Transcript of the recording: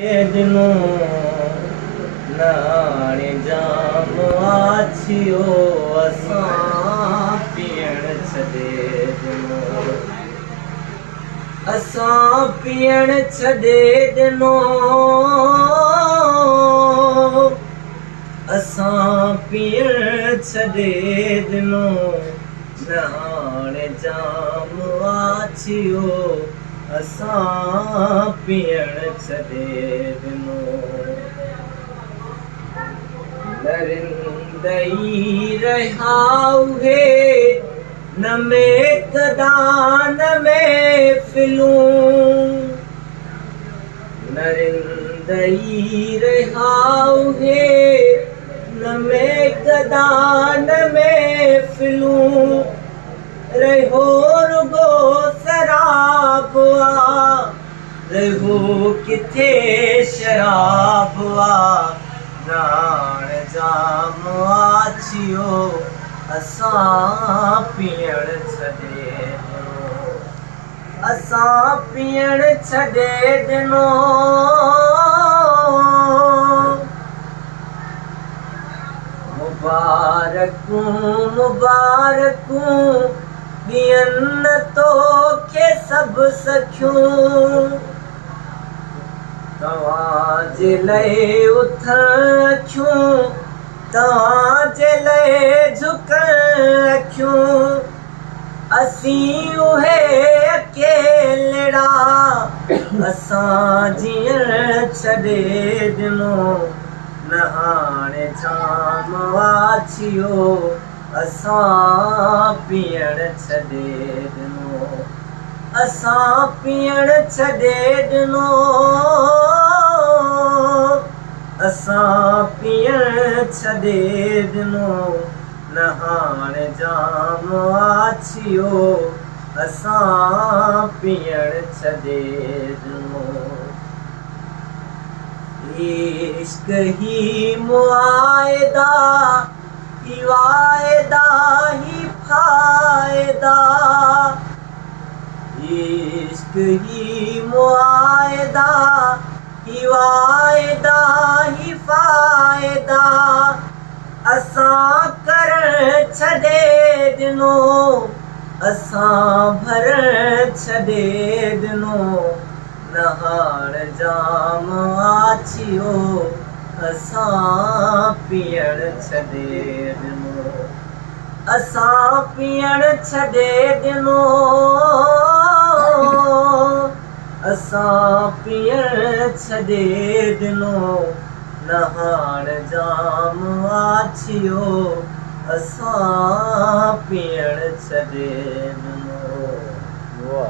दिनों नाणे जाम आछियो असां पीअण छॾे ॾिनो असां पीअण छॾे ॾिनो असां पीअण छॾे ॾिनो नाणे जाम आछियो असां पीअण छॾे ॾिनो नरिंदई रहिया उहे न मैदान में फिलूं नरिंदई रहिया उहे न मैदान में फिलूं रहो रुगो शराब रहो किथे शराब नाण जाम आछियो असां पीअण छॾे ॾिनो असां पीअण छॾे ॾिनो मुबारकूं मुबारकूं ॾियनि तोखे सभु सखियूं तव्हांजे लाइ उथण अखियूं तव्हांजे लाइ झुकण अखियूं असीं उहे अकेलड़ा असां जीअण छॾे ॾिनो न हाणे जाम आछियो असां पीअण छॾे ॾिनो असां पीअण छॾे ॾिनो असां पीअण छॾे ॾिनो न हाणे जाम आछियो असां पीअण छॾे ॾिनो इश्क ही मुआइदा ही वाइदा ही फायदा इश्क ही मुआइदा ही वाइदा ही फायदा असां करण छॾे ॾिनो असां भरण छॾे ॾिनो न हाणे जाम आछियो असां पीअण छॾे ॾिनो असां पीअण छॾे ॾिनो असां पीअण छॾे ॾिनो न हाणे जाम आछियो असां पीअण छॾे ॾिनो